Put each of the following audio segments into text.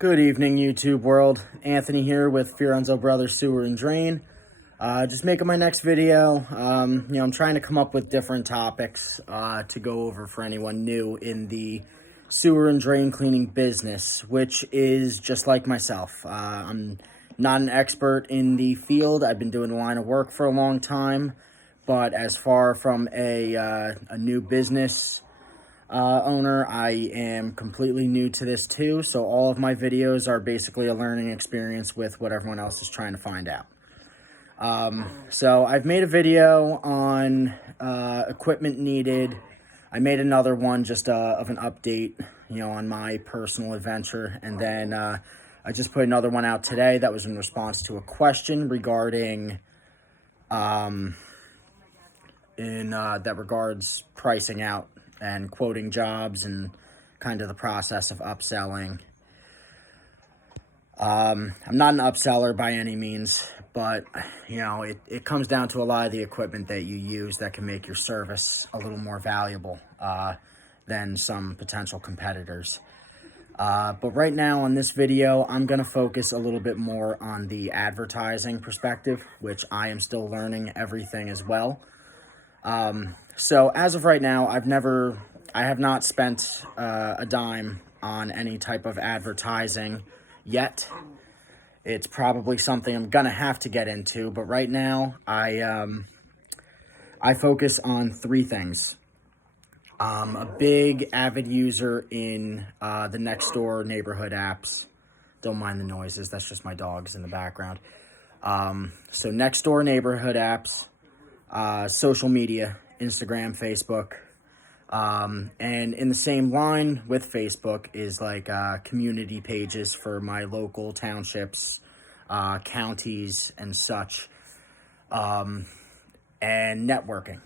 Good evening, YouTube world. Anthony here with Fiorenzo Brothers Sewer and Drain. Just making my next video. I'm trying to come up with different topics to go over for anyone new in the sewer and drain cleaning business, which is just like myself. I'm not an expert in the field. I've been doing the line of work for a long time, but as far from a new business owner, I am completely new to this too, so all of my videos are basically a learning experience with what everyone else is trying to find out. So I've made a video on equipment needed. I made another one just of an update, on my personal adventure, and then I just put another one out today that was in response to a question regarding that regards pricing out and quoting jobs and kind of the process of upselling. I'm not an upseller by any means, but, it comes down to a lot of the equipment that you use that can make your service a little more valuable than some potential competitors. But right now on this video, I'm going to focus a little bit more on the advertising perspective, which I am still learning everything as well. So as of right now, I have not spent a dime on any type of advertising yet. It's probably something I'm gonna have to get into, but right now I focus on three things. A big avid user in the Nextdoor neighborhood apps. Don't mind the noises, that's just my dogs in the background. So Nextdoor neighborhood apps, social media, Instagram, Facebook, and in the same line with Facebook is like community pages for my local townships, counties, and such, and networking.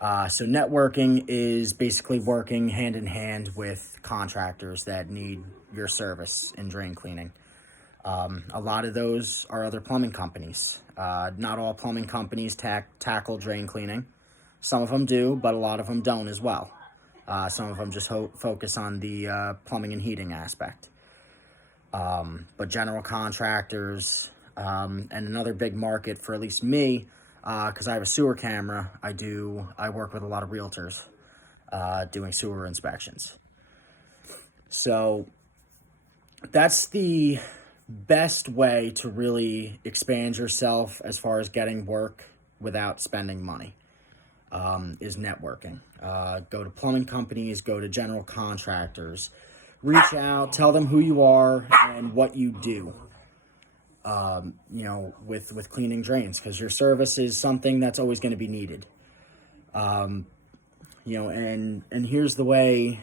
So networking is basically working hand in hand with contractors that need your service in drain cleaning. A lot of those are other plumbing companies. Not all plumbing companies tackle drain cleaning. Some of them do, but a lot of them don't as well. Some of them just focus on the plumbing and heating aspect. But general contractors, and another big market for at least me, because I have a sewer camera, I work with a lot of realtors doing sewer inspections. So that's the best way to really expand yourself as far as getting work without spending money, is networking. Go to plumbing companies, go to general contractors, reach out, tell them who you are and what you do, with cleaning drains, because your service is something that's always going to be needed. And here's the way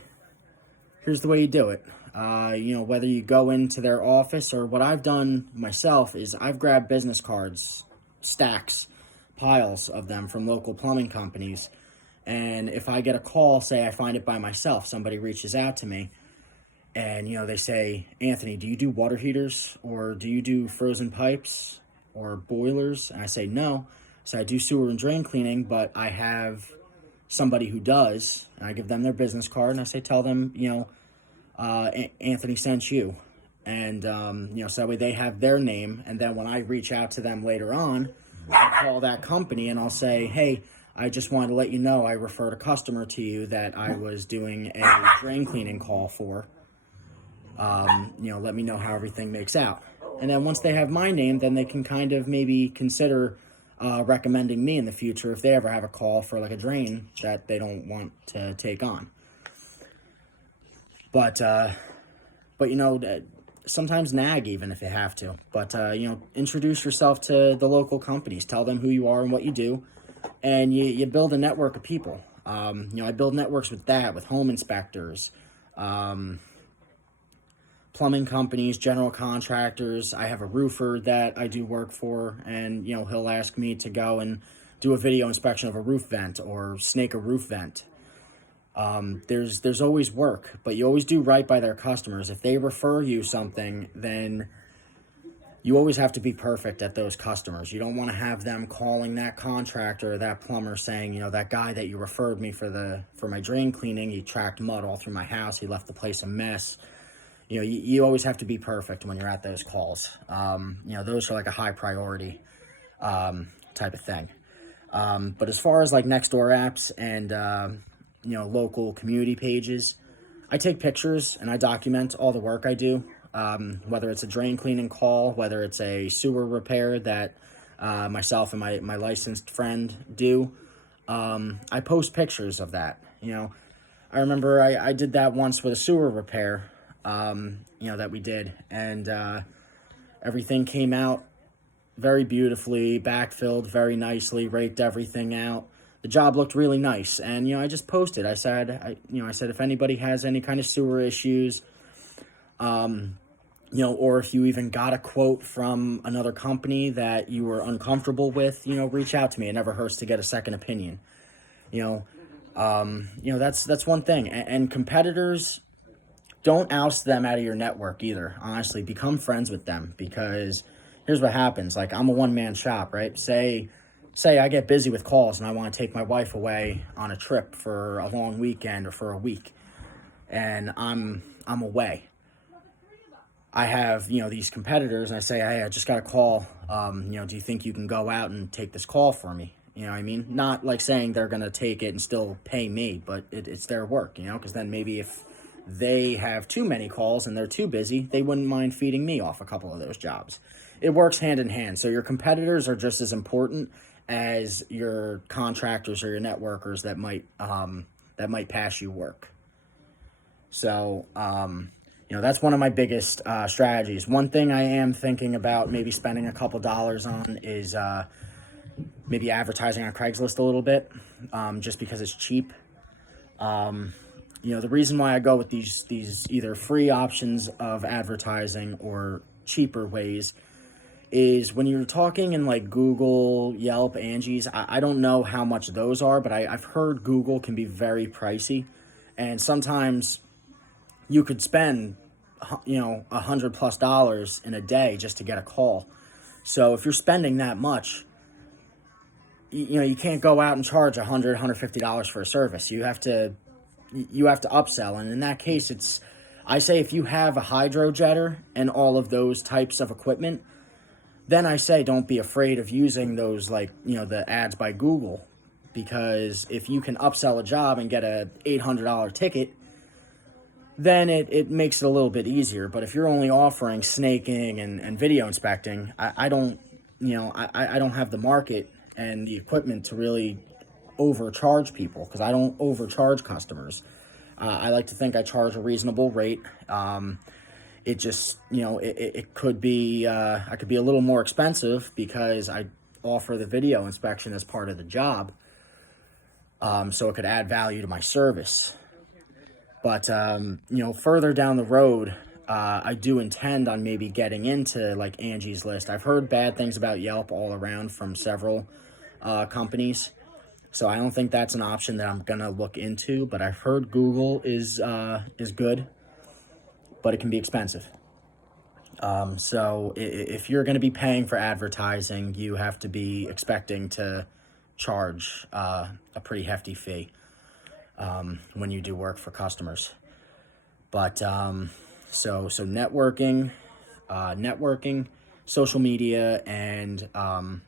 you do it. Whether you go into their office, or what I've done myself is I've grabbed business cards, stacks, piles of them from local plumbing companies. And if I get a call, say I find it by myself, somebody reaches out to me and, they say, Anthony, do you do water heaters, or do you do frozen pipes or boilers? And I say, no. So I do sewer and drain cleaning, but I have somebody who does, and I give them their business card and I say, tell them, Anthony sent you. And, so that way they have their name. And then when I reach out to them later on, I'll call that company and I'll say, hey, I just wanted to let you know I referred a customer to you that I was doing a drain cleaning call for. Let me know how everything makes out. And then once they have my name, then they can kind of maybe consider recommending me in the future if they ever have a call for like a drain that they don't want to take on. But sometimes nag even if you have to. But, introduce yourself to the local companies. Tell them who you are and what you do. And you build a network of people. I build networks with home inspectors, plumbing companies, general contractors. I have a roofer that I do work for, and, he'll ask me to go and do a video inspection of a roof vent or snake a roof vent. There's always work, but you always do right by their customers. If they refer you something, then you always have to be perfect at those customers. You don't want to have them calling that contractor or that plumber saying, that guy that you referred me for my drain cleaning, he tracked mud all through my house, he left the place a mess. you always have to be perfect when you're at those calls. Those are like a high priority type of thing. But as far as like next door apps and, local community pages, I take pictures and I document all the work I do, whether it's a drain cleaning call, whether it's a sewer repair that myself and my licensed friend do. I post pictures of that. I remember I did that once with a sewer repair, that we did, and everything came out very beautifully, backfilled very nicely, raked everything out. The job looked really nice, and I just posted. I said, if anybody has any kind of sewer issues, or if you even got a quote from another company that you were uncomfortable with, reach out to me. It never hurts to get a second opinion. That's one thing. And competitors, don't oust them out of your network either. Honestly, become friends with them, because here's what happens. Like, I'm a one-man shop, right? Say I get busy with calls and I want to take my wife away on a trip for a long weekend or for a week, and I'm away. I have, these competitors, and I say, hey, I just got a call. Do you think you can go out and take this call for me? You know what I mean? Not like saying they're going to take it and still pay me, but it's their work, because then maybe if they have too many calls and they're too busy, they wouldn't mind feeding me off a couple of those jobs. It works hand in hand. So your competitors are just as important as your contractors or your networkers that might pass you work. So, that's one of my biggest strategies. One thing I am thinking about maybe spending a couple dollars on is maybe advertising on Craigslist a little bit, just because it's cheap. The reason why I go with these either free options of advertising or cheaper ways is when you're talking in like Google, Yelp, Angie's. I don't know how much those are, but I've heard Google can be very pricey, and sometimes you could spend $100+ in a day just to get a call. So if you're spending that much, you can't go out and charge $150 for a service. You have to upsell, and in that case, I say if you have a hydrojetter and all of those types of equipment, then I say don't be afraid of using those, like, the ads by Google, because if you can upsell a job and get a $800 ticket, then it makes it a little bit easier. But if you're only offering snaking and video inspecting, I don't have the market and the equipment to really overcharge people, because I don't overcharge customers. I like to think I charge a reasonable rate. It just, it could be, I could be a little more expensive because I offer the video inspection as part of the job. So it could add value to my service. But, further down the road, I do intend on maybe getting into like Angie's List. I've heard bad things about Yelp all around from several companies. So I don't think that's an option that I'm going to look into, but I've heard Google is good, but it can be expensive. So if you're going to be paying for advertising, you have to be expecting to charge a pretty hefty fee when you do work for customers. But so networking, social media, and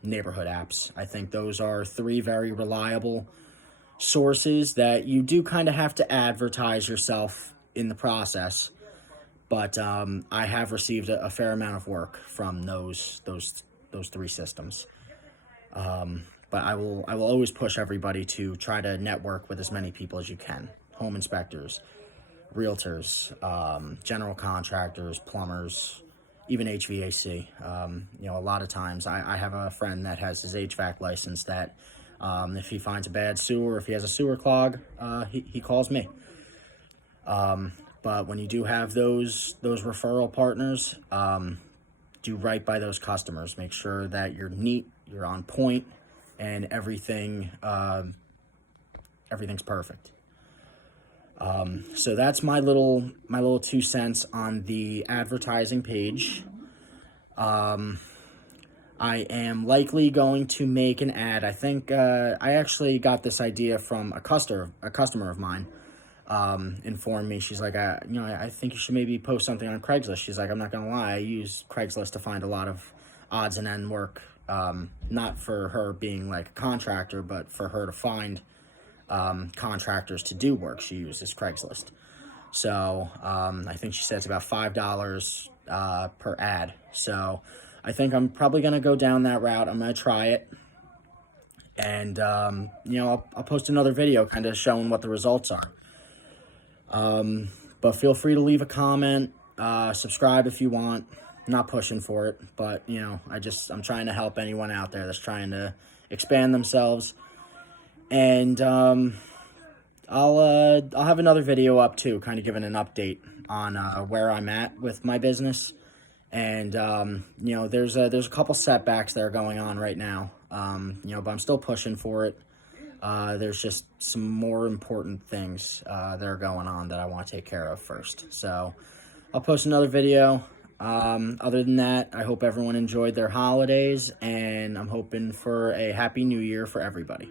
neighborhood apps. I think those are three very reliable sources that you do kind of have to advertise yourself in the process. But I have received a fair amount of work from those three systems. But I will always push everybody to try to network with as many people as you can. Home inspectors, realtors, general contractors, plumbers, even HVAC. A lot of times I have a friend that has his HVAC license that if he finds a bad sewer, if he has a sewer clog, he calls me. But when you do have those referral partners, do right by those customers. Make sure that you're neat, you're on point, and everything's perfect. So that's my little 2 cents on the advertising page. I am likely going to make an ad. I think I actually got this idea from a customer of mine. informed me. She's like, I think you should maybe post something on Craigslist. She's like, I'm not gonna lie, I use Craigslist to find a lot of odds and end work. Not for her being like a contractor, but for her to find contractors to do work. She uses Craigslist. So I think she said it's about $5 per ad. So I think I'm probably gonna go down that route. I'm gonna try it, and I'll post another video kind of showing what the results are. But feel free to leave a comment, subscribe if you want. Not pushing for it, but I'm trying to help anyone out there that's trying to expand themselves. And I'll have another video up too, kind of giving an update on where I'm at with my business. And there's a couple setbacks that are going on right now. But I'm still pushing for it. There's just some more important things that are going on that I want to take care of first. So I'll post another video. Other than that, I hope everyone enjoyed their holidays, and I'm hoping for a happy new year for everybody.